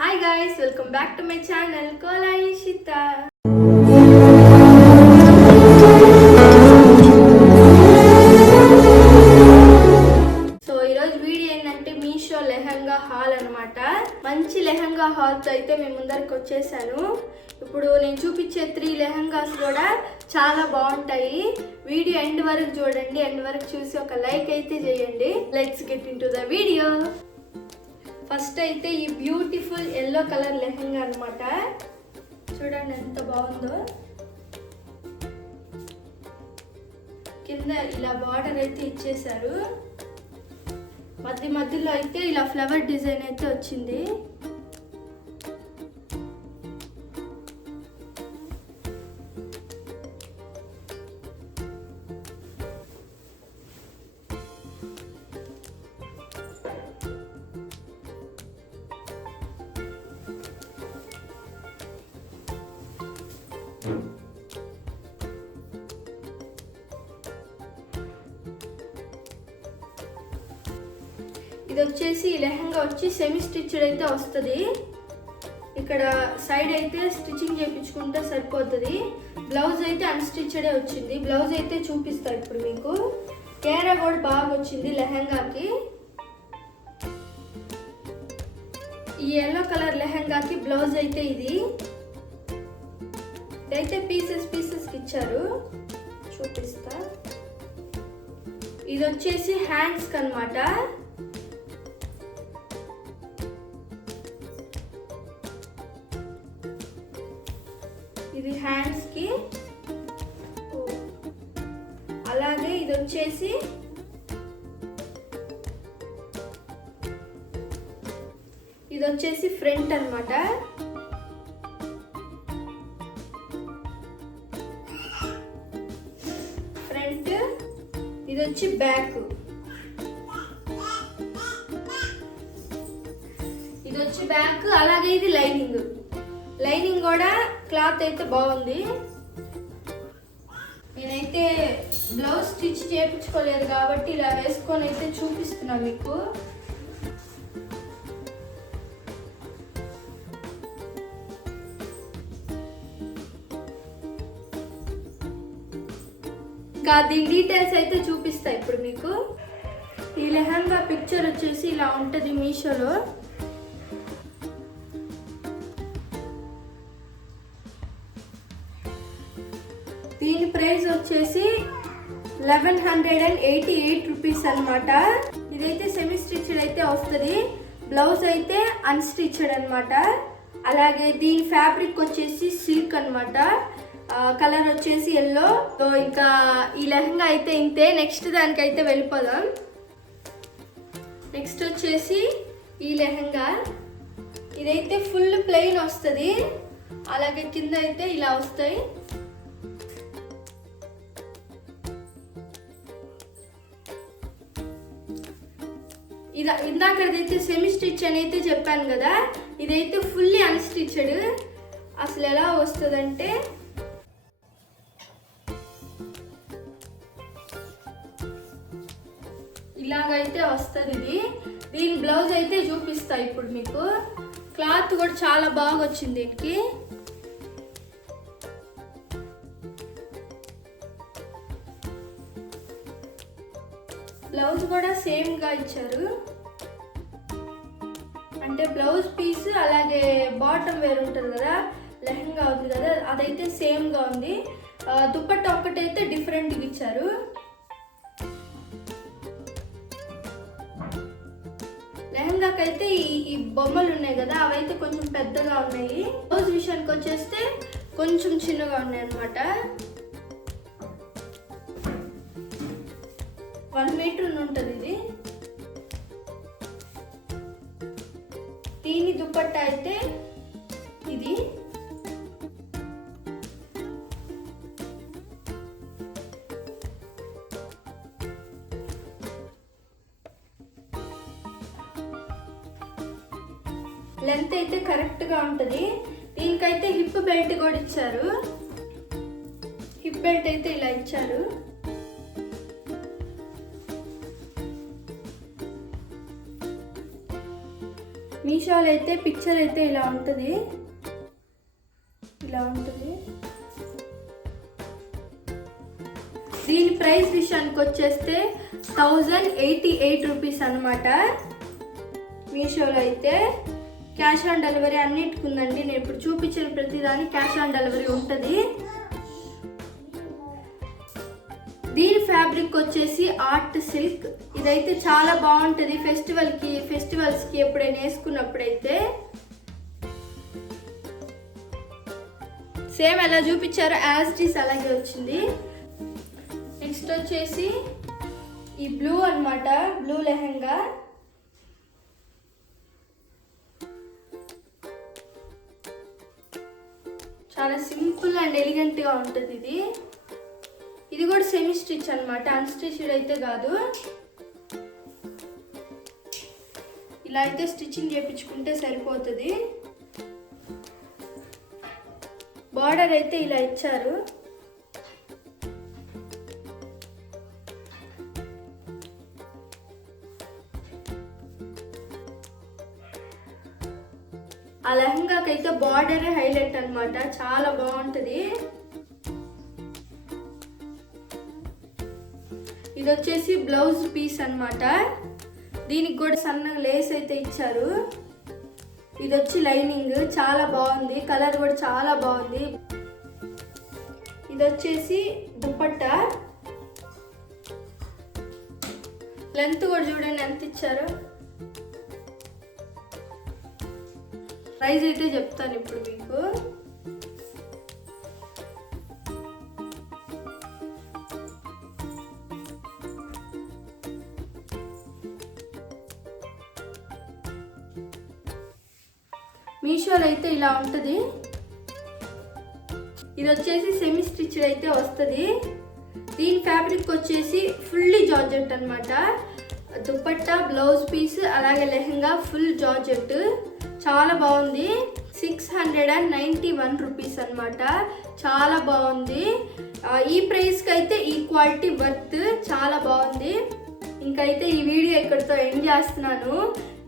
Hi guys, welcome back to my channel Kola Ishita. So ఈరోజు video ఏంటంటే Meesho lehenga hall అనమాట. మంచి లెహంగా హాల్తో అయితే మేము ముందరికి వచ్చేసాను. ఇప్పుడు నేను చూపించే 3 లెహంగాస్ కూడా చాలా బాగుంటాయి. వీడియో ఎండ్ వరకు చూడండి. ఎండ్ వరకు చూసి ఒక లైక్ అయితే చేయండి. Let's get into the video. First అయితే ఈ బ్యూటిఫుల్ ఎల్లో కలర్ లెహంగా అనమాట. చూడండి ఎంత బాగుందో. కింద ఇలా బార్డర్ అయితే ఇచ్చేసారు. మధ్యలో అయితే ఇలా ఫ్లవర్ డిజైన్ అయితే వచ్చింది. ఇది వచ్చేసి ఈ లెహంగా వచ్చి సెమీ స్టిచ్డ్ అయితే వస్తుంది. ఇక్కడ సైడ్ అయితే స్టిచ్చింగ్ చేయించుకుంటే సరిపోతుంది. బ్లౌజ్ అయితే అన్స్టిచ్డే వచ్చింది. బ్లౌజ్ అయితే చూపిస్తా ఇప్పుడు మీకు. కేరా కూడా బాగా వచ్చింది లెహంగాకి. ఈ ఎల్లో కలర్ లెహంగాకి బ్లౌజ్ అయితే ఇదైతే పీసెస్కి ఇచ్చారు. చూపిస్తా. ఇది వచ్చేసి హ్యాండ్స్కి అనమాట. ఇది హ్యాండ్స్కి. అలాగే ఇది వచ్చేసి ఫ్రంట్ అన్నమాట. ఫ్రంట్. ఇది వచ్చి బ్యాక్. ఇది వచ్చి బ్యాక్. అలాగే ఇది లైనింగ్ కూడా క్లాత్ అయితే బాగుంది. నేనైతే బ్లౌజ్ స్టిచ్ చేయించుకోలేదు కాబట్టి ఇలా వేసుకొని అయితే చూపిస్తున్నా మీకు. ఇంకా దీని డీటెయిల్స్ అయితే చూపిస్తా ఇప్పుడు మీకు. ఈ లెహంగా పిక్చర్ వచ్చేసి ఇలా ఉంటుంది మీషోలో. దీని ప్రైస్ వచ్చేసి 1188 రూపీస్ అనమాట. ఇదైతే సెమీ స్టిచ్డ్ అయితే వస్తుంది. బ్లౌజ్ అయితే అన్స్టిచ్డ్ అనమాట. అలాగే దీని ఫ్యాబ్రిక్ వచ్చేసి సిల్క్ అనమాట. కలర్ వచ్చేసి ఎల్లో. సో ఇంకా ఈ లెహంగా అయితే ఇంతే. నెక్స్ట్ దానికైతే వెళ్ళిపోదాం. నెక్స్ట్ వచ్చేసి ఈ లెహంగా. ఇదైతే ఫుల్ ప్లెయిన్ వస్తుంది. అలాగే కింద అయితే ఇలా వస్తాయి. ఇందాకదైతే సెమీ స్టిచ్ అని అయితే చెప్పాను కదా. ఇదైతే ఫుల్లీ అన్స్టిచ్డ్. అసలు ఎలా వస్తుందంటే ఇలాగైతే వస్తుంది. దీని బ్లౌజ్ అయితే చూపిస్తా ఇప్పుడు మీకు. క్లాత్ కూడా చాలా బాగా వచ్చింది దీనికి. బ్లౌజ్ కూడా సేమ్ గా ఇచ్చారు. అంటే బ్లౌజ్ పీస్ అలాగే బాటమ్ వేరు ఉంటుంది కదా, లెహంగా ఉంది కదా, అదైతే సేమ్ గా ఉంది. దుపట్టా ఒక్కటైతే డిఫరెంట్ గా ఇచ్చారు. లెహంగాకైతే ఈ బొమ్మలు ఉన్నాయి కదా, అవైతే కొంచెం పెద్దగా ఉన్నాయి. బ్లౌజ్ విషయానికి వచ్చేస్తే కొంచెం చిన్నగా ఉన్నాయి అన్నమాట. 1 మీటర్ ఉంటుంది ఇది. దీని దుపట్టా అయితే ఇది. లెంత్ అయితే కరెక్ట్ గా ఉంటుంది. దీనికైతే హిప్ బెల్ట్ కూడా ఇచ్చారు. హిప్ బెల్ట్ అయితే ఇలా ఇచ్చారు. మీషోలో అయితే పిక్చర్ అయితే ఇలా ఉంటుంది. దీని ప్రైస్ విషయానికి వచ్చేస్తే 1088 రూపీస్ అనమాట. మీషోలో అయితే క్యాష్ ఆన్ డెలివరీ అన్నిటికి ఉందండి. నేను ఇప్పుడు చూపించిన ప్రతిదాని క్యాష్ ఆన్ డెలివరీ ఉంటుంది. దీని ఫ్యాబ్రిక్ వచ్చేసి ఆర్ట్ సిల్క్. ఇదైతే చాలా బాగుంటుంది ఫెస్టివల్స్కి ఎప్పుడైనా వేసుకున్నప్పుడైతే. సేమ్ ఎలా చూపించారో యాజ్ ఇట్ ఈస్ అలాగే వచ్చింది. నెక్స్ట్ వచ్చేసి ఈ బ్లూ అన్నమాట, బ్లూ లెహంగా. చాలా సింపుల్ అండ్ ఎలిగెంట్గా ఉంటుంది ఇది కూడా సెమీ స్టిచ్ అనమాట, అన్స్టిచ్డ్ అయితే కాదు. ఇలా అయితే స్టిచ్చింగ్ చేయించుకుంటే సరిపోతుంది. బార్డర్ అయితే ఇలా ఇచ్చారు. ఆ లెహంగాకి అయితే బార్డరే హైలైట్ అనమాట, చాలా బాగుంటుంది. ఇది వచ్చేసి బ్లౌజ్ పీస్ అనమాట. దీనికి కూడా సన్నగా లేస్ అయితే ఇచ్చారు. ఇది వచ్చి లైనింగ్, చాలా బాగుంది. కలర్ కూడా చాలా బాగుంది. ఇది వచ్చేసి దుపట్టా. లెంత్ కూడా చూడండి ఎంత ఇచ్చారు. ప్రైస్ అయితే చెప్తాను ఇప్పుడు మీకు. మీషోలో అయితే ఇలా ఉంటుంది. ఇది వచ్చేసి సెమీ స్టిచ్డ్ అయితే వస్తుంది. దీని ఫ్యాబ్రిక్ వచ్చేసి ఫుల్లీ జార్జెట్ అనమాట. దుపట్టా, బ్లౌజ్ పీస్, అలాగే లెహంగా ఫుల్ జార్జెట్. చాలా బాగుంది. 691 రూపీస్ అనమాట. చాలా బాగుంది. ఈ ప్రైస్కి అయితే ఈ క్వాలిటీ వర్త్, చాలా బాగుంది. ఇంకైతే ఈ వీడియో ఇక్కడితో ఎండ్ చేస్తున్నాను.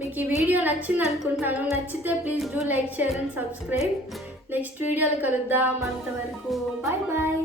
మీకు ఈ వీడియో నచ్చింది అనుకుంటున్నాను. నచ్చితే please do like, share and subscribe. Next వీడియోలో కలుద్దాం. అంతవరకు బాయ్ బాయ్.